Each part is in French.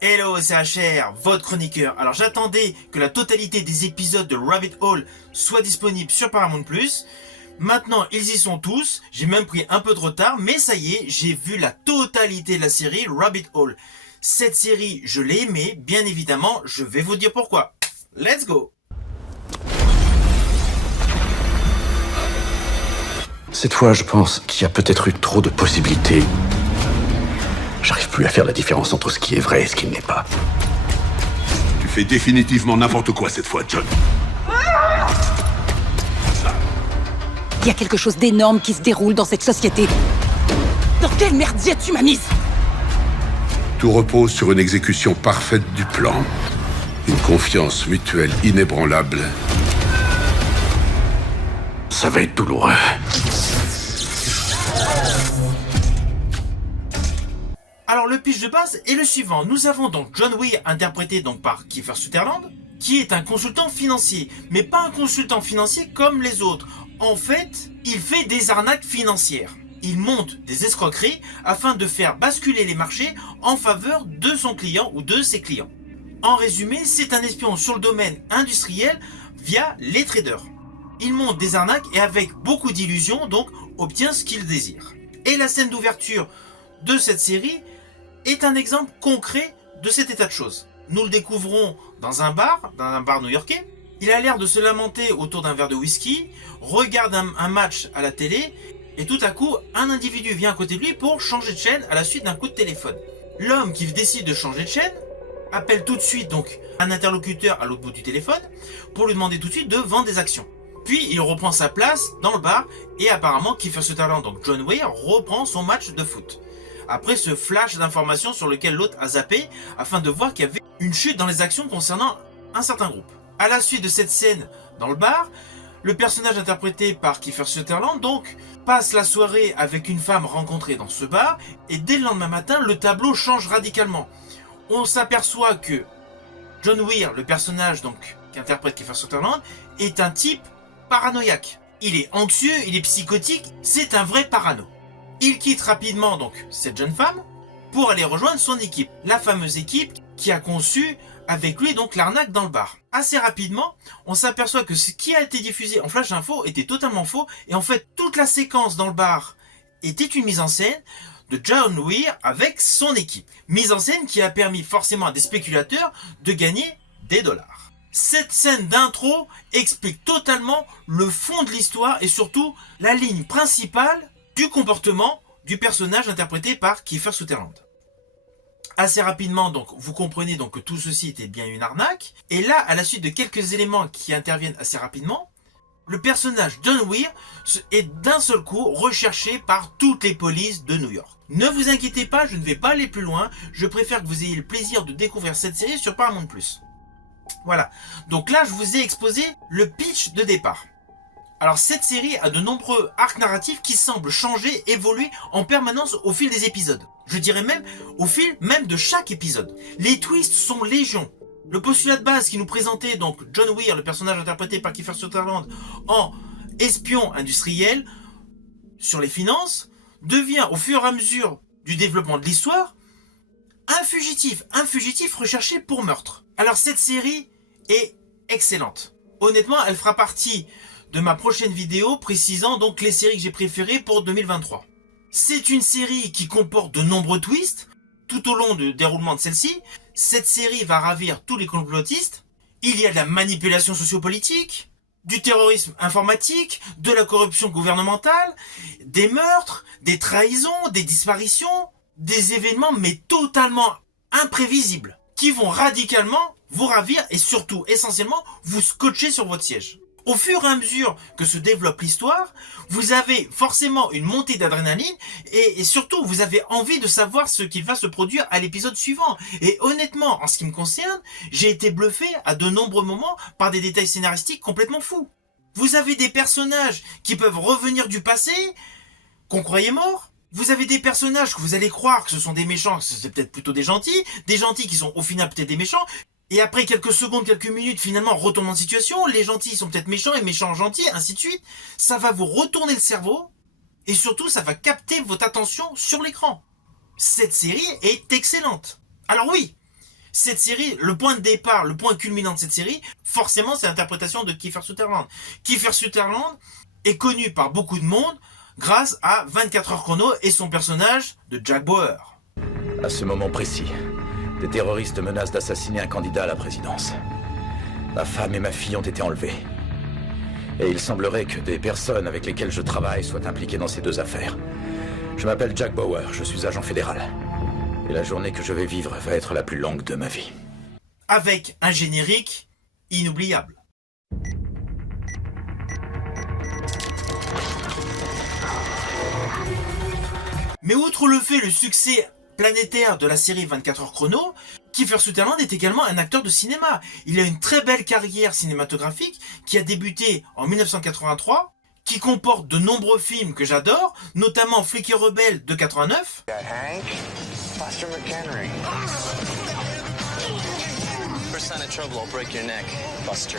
Hello, c'est HR, votre chroniqueur. Alors j'attendais que la totalité des épisodes de Rabbit Hole soient disponibles sur Paramount+. Maintenant, ils y sont tous. J'ai même pris un peu de retard, mais ça y est, j'ai vu la totalité de la série Rabbit Hole. Cette série, je l'ai aimée, bien évidemment, je vais vous dire pourquoi. Let's go! Cette fois, je pense qu'il y a peut-être eu trop de possibilités. J'arrive plus à faire la différence entre ce qui est vrai et ce qui ne l'est pas. Tu fais définitivement n'importe quoi cette fois, John. Il y a quelque chose d'énorme qui se déroule dans cette société. Dans quel merdier tu m'as mise? Tout repose sur une exécution parfaite du plan. Une confiance mutuelle inébranlable. Ça va être douloureux. Alors le pitch de base est le suivant. Nous avons donc John Weir, interprété donc par Kiefer Sutherland, qui est un consultant financier, mais pas un consultant financier comme les autres. En fait, il fait des arnaques financières. Il monte des escroqueries afin de faire basculer les marchés en faveur de son client ou de ses clients. En résumé, c'est un espion sur le domaine industriel via les traders. Il monte des arnaques et avec beaucoup d'illusions, donc obtient ce qu'il désire. Et la scène d'ouverture de cette série est un exemple concret de cet état de choses. Nous le découvrons dans un bar new-yorkais. Il a l'air de se lamenter autour d'un verre de whisky, regarde un match à la télé, et tout à coup, un individu vient à côté de lui pour changer de chaîne à la suite d'un coup de téléphone. L'homme qui décide de changer de chaîne appelle tout de suite donc un interlocuteur à l'autre bout du téléphone pour lui demander tout de suite de vendre des actions. Puis il reprend sa place dans le bar et apparemment Kiefer Sutherland, donc John Weir, reprend son match de foot. Après ce flash d'informations sur lequel l'autre a zappé afin de voir qu'il y avait une chute dans les actions concernant un certain groupe. À la suite de cette scène dans le bar, le personnage interprété par Kiefer Sutherland donc passe la soirée avec une femme rencontrée dans ce bar et dès le lendemain matin, le tableau change radicalement. On s'aperçoit que John Weir, le personnage donc qu'interprète Kiefer Sutherland, est un type paranoïaque. Il est anxieux, il est psychotique, c'est un vrai parano. Il quitte rapidement donc cette jeune femme pour aller rejoindre son équipe, la fameuse équipe qui a conçu avec lui donc l'arnaque dans le bar. Assez rapidement, on s'aperçoit que ce qui a été diffusé en flash info était totalement faux et en fait toute la séquence dans le bar était une mise en scène de John Weir avec son équipe. Mise en scène qui a permis forcément à des spéculateurs de gagner des dollars. Cette scène d'intro explique totalement le fond de l'histoire et surtout la ligne principale du comportement du personnage interprété par Kiefer Sutherland. Assez rapidement, donc, vous comprenez donc que tout ceci était bien une arnaque. Et là, à la suite de quelques éléments qui interviennent assez rapidement, le personnage John Weir est d'un seul coup recherché par toutes les polices de New York. Ne vous inquiétez pas, je ne vais pas aller plus loin. Je préfère que vous ayez le plaisir de découvrir cette série sur Paramount+. Voilà. Donc là, je vous ai exposé le pitch de départ. Alors cette série a de nombreux arcs narratifs qui semblent changer, évoluer en permanence au fil des épisodes. Je dirais même au fil même de chaque épisode. Les twists sont légion. Le postulat de base qui nous présentait donc John Weir, le personnage interprété par Kiefer Sutherland, en espion industriel sur les finances, devient au fur et à mesure du développement de l'histoire un fugitif recherché pour meurtre. Alors cette série est excellente. Honnêtement, elle fera partie de ma prochaine vidéo précisant donc les séries que j'ai préférées pour 2023. C'est une série qui comporte de nombreux twists tout au long du déroulement de celle-ci. Cette série va ravir tous les complotistes. Il y a de la manipulation sociopolitique, du terrorisme informatique, de la corruption gouvernementale, des meurtres, des trahisons, des disparitions, des événements mais totalement imprévisibles qui vont radicalement vous ravir et surtout, essentiellement, vous scotcher sur votre siège. Au fur et à mesure que se développe l'histoire, vous avez forcément une montée d'adrénaline et surtout vous avez envie de savoir ce qui va se produire à l'épisode suivant. Et honnêtement, en ce qui me concerne, j'ai été bluffé à de nombreux moments par des détails scénaristiques complètement fous. Vous avez des personnages qui peuvent revenir du passé, qu'on croyait morts. Vous avez des personnages que vous allez croire que ce sont des méchants, que c'est peut-être plutôt des gentils qui sont au final peut-être des méchants. Et après quelques secondes, quelques minutes, finalement, retournement de situation, les gentils sont peut-être méchants et méchants gentils, ainsi de suite. Ça va vous retourner le cerveau, et surtout, ça va capter votre attention sur l'écran. Cette série est excellente. Alors oui, Cette série, le point de départ, le point culminant de cette série, forcément, c'est l'interprétation de Kiefer Sutherland. Kiefer Sutherland est connu par beaucoup de monde grâce à 24 heures chrono et son personnage de Jack Bauer. À ce moment précis, des terroristes menacent d'assassiner un candidat à la présidence. Ma femme et ma fille ont été enlevées. Et il semblerait que des personnes avec lesquelles je travaille soient impliquées dans ces deux affaires. Je m'appelle Jack Bauer, je suis agent fédéral. Et la journée que je vais vivre va être la plus longue de ma vie. Avec un générique inoubliable. Mais outre le succès planétaire de la série 24 heures chrono, Kiefer Sutherland est également un acteur de cinéma. Il a une très belle carrière cinématographique qui a débuté en 1983, qui comporte de nombreux films que j'adore, notamment Flic et Rebelle de 89. Hank, Buster McHenry. First sign of trouble, I'll break your neck, Buster.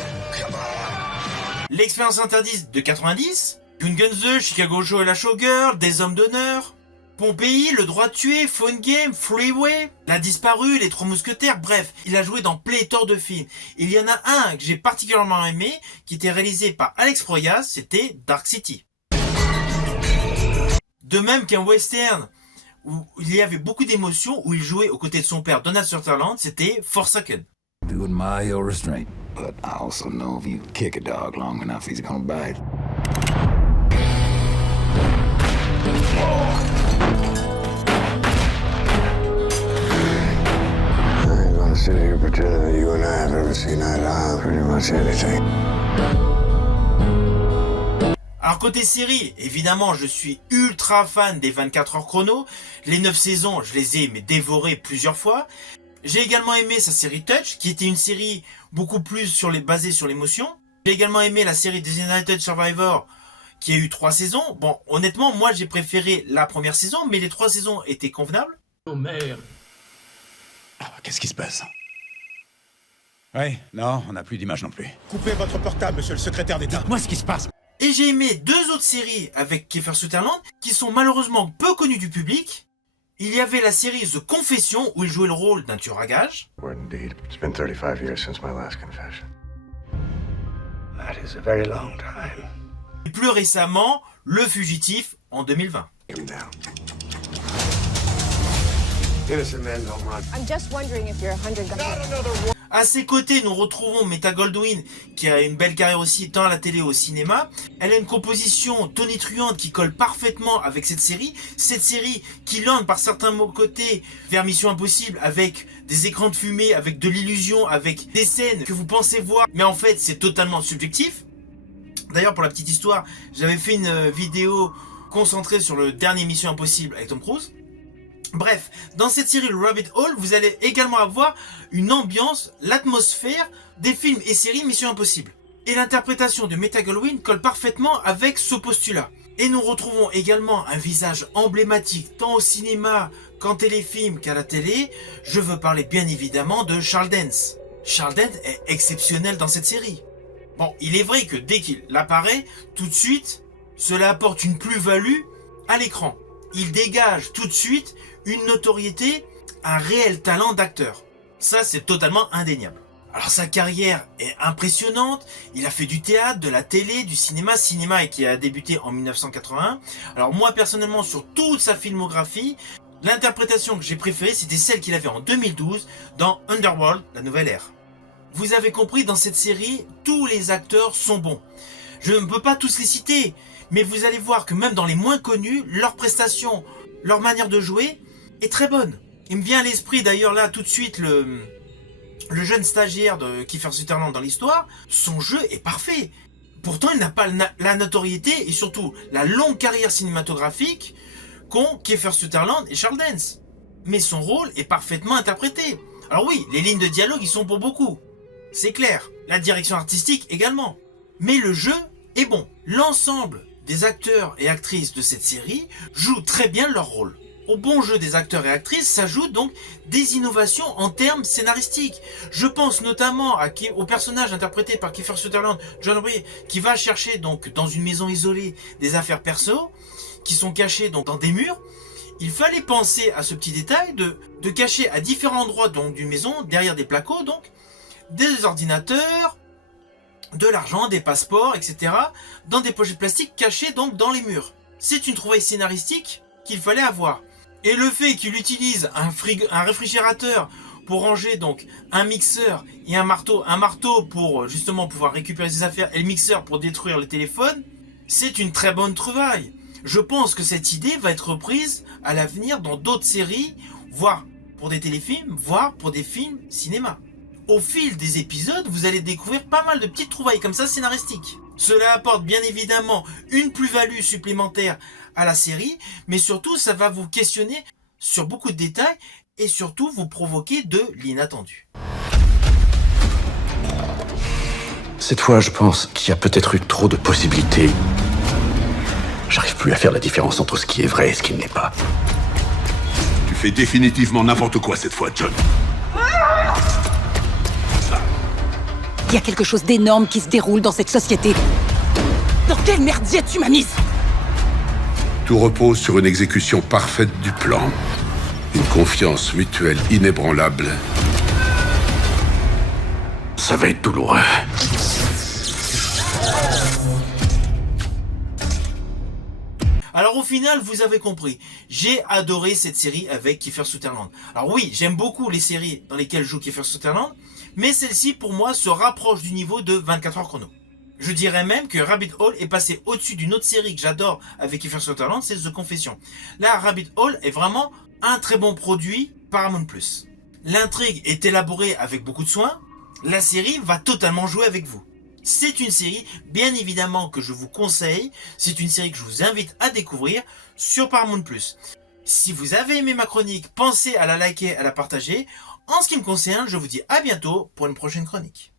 L'expérience interdite de 90, Gungunze, Chicago Joe et la Showgirl, Des Hommes d'honneur, Pompéi, Le droit de tuer, Phone Game, Freeway, La disparue, Les Trois mousquetaires, bref, il a joué dans pléthore de films. Il y en a un que j'ai particulièrement aimé, qui était réalisé par Alex Proyas, c'était Dark City. De même qu'un western où il y avait beaucoup d'émotions, où il jouait aux côtés de son père Donald Sutherland, c'était Forsaken. You admire your restraint, but I also know if you kick a dog long enough, he's gonna bite. I ain't gonna sit here pretending that you and I have ever seen eye to eye on pretty much anything. Alors côté série, évidemment je suis ultra fan des 24 heures chrono. Les 9 saisons, je les ai dévorées plusieurs fois. J'ai également aimé sa série Touch, qui était une série beaucoup plus basée sur l'émotion. J'ai également aimé la série Designated Survivor, qui a eu 3 saisons. Bon, honnêtement, moi j'ai préféré la première saison, mais les 3 saisons étaient convenables. Oh merde. Qu'est-ce qui se passe? Oui, non, on n'a plus d'image non plus. Coupez votre portable, monsieur le secrétaire d'État. Moi, ce qui se passe. Et j'ai aimé 2 autres séries avec Kiefer Sutherland, qui sont malheureusement peu connues du public. Il y avait la série The Confession, où il jouait le rôle d'un tueur à gages. Indeed. It's been 35 years since my last confession. That is a very long time. Et plus récemment, Le Fugitif en 2020. Come down. Innocent men don't run. I'm just wondering if you're 100 guns. À ses côtés, nous retrouvons Meta Goldwyn, qui a une belle carrière aussi tant à la télé au cinéma. Elle a une composition tonitruante qui colle parfaitement avec cette série qui lande par certains côtés vers Mission Impossible, avec des écrans de fumée, avec de l'illusion, avec des scènes que vous pensez voir, mais en fait c'est totalement subjectif. D'ailleurs, pour la petite histoire, j'avais fait une vidéo concentrée sur le dernier Mission Impossible avec Tom Cruise. Bref, dans cette série, le Rabbit Hole, vous allez également avoir une ambiance, l'atmosphère des films et séries Mission Impossible. Et l'interprétation de Meta Goldwyn colle parfaitement avec ce postulat. Et nous retrouvons également un visage emblématique tant au cinéma qu'en téléfilm qu'à la télé. Je veux parler bien évidemment de Charles Dance. Charles Dance est exceptionnel dans cette série. Bon, il est vrai que dès qu'il apparaît, tout de suite, cela apporte une plus-value à l'écran. Il dégage tout de suite une notoriété, un réel talent d'acteur. Ça, c'est totalement indéniable. Alors sa carrière est impressionnante, il a fait du théâtre, de la télé, du cinéma qui a débuté en 1981. Alors moi personnellement, sur toute sa filmographie, l'interprétation que j'ai préférée, c'était celle qu'il avait en 2012 dans Underworld, la nouvelle ère. Vous avez compris, dans cette série, tous les acteurs sont bons. Je ne peux pas tous les citer, mais vous allez voir que même dans les moins connus, leur prestation, leur manière de jouer est très bonne. Il me vient à l'esprit d'ailleurs là tout de suite le jeune stagiaire de Kiefer Sutherland dans l'histoire. Son jeu est parfait. Pourtant il n'a pas la notoriété et surtout la longue carrière cinématographique qu'ont Kiefer Sutherland et Charles Dance. Mais son rôle est parfaitement interprété. Alors oui, les lignes de dialogue y sont pour beaucoup. C'est clair. La direction artistique également. Mais le jeu est bon. L'ensemble des acteurs et actrices de cette série jouent très bien leur rôle. Au bon jeu des acteurs et actrices s'ajoutent donc des innovations en termes scénaristiques. Je pense notamment au personnage interprété par Kiefer Sutherland, John Ray, qui va chercher donc dans une maison isolée des affaires perso, qui sont cachées donc dans des murs, Il fallait penser à ce petit détail de cacher à différents endroits donc d'une maison, derrière des placos donc, des ordinateurs, de l'argent, des passeports, etc. dans des pochettes plastiques cachées donc dans les murs. C'est une trouvaille scénaristique qu'il fallait avoir. Et le fait qu'il utilise un réfrigérateur pour ranger donc un mixeur et un marteau pour justement pouvoir récupérer ses affaires et le mixeur pour détruire le téléphone, c'est une très bonne trouvaille. Je pense que cette idée va être reprise à l'avenir dans d'autres séries, voire pour des téléfilms, voire pour des films cinéma. Au fil des épisodes, vous allez découvrir pas mal de petites trouvailles comme ça scénaristiques. Cela apporte bien évidemment une plus-value supplémentaire à la série, mais surtout ça va vous questionner sur beaucoup de détails et surtout vous provoquer de l'inattendu. Cette fois, je pense qu'il y a peut-être eu trop de possibilités. J'arrive plus à faire la différence entre ce qui est vrai et ce qui ne l'est pas. Tu fais définitivement n'importe quoi cette fois, John. Il y a quelque chose d'énorme qui se déroule dans cette société. Dans quel merdier tu m'as mise? Tout repose sur une exécution parfaite du plan. Une confiance mutuelle inébranlable. Ça va être douloureux. Alors au final, vous avez compris, j'ai adoré cette série avec Kiefer Sutherland. Alors oui, j'aime beaucoup les séries dans lesquelles joue Kiefer Sutherland, mais celle-ci pour moi se rapproche du niveau de 24 heures chrono. Je dirais même que Rabbit Hole est passé au-dessus d'une autre série que j'adore avec Kiefer Sutherland, c'est The Confession. Là, Rabbit Hole est vraiment un très bon produit Paramount+. L'intrigue est élaborée avec beaucoup de soin, la série va totalement jouer avec vous. C'est une série, bien évidemment, que je vous conseille. C'est une série que je vous invite à découvrir sur Paramount+. Si vous avez aimé ma chronique, pensez à la liker, à la partager. En ce qui me concerne, je vous dis à bientôt pour une prochaine chronique.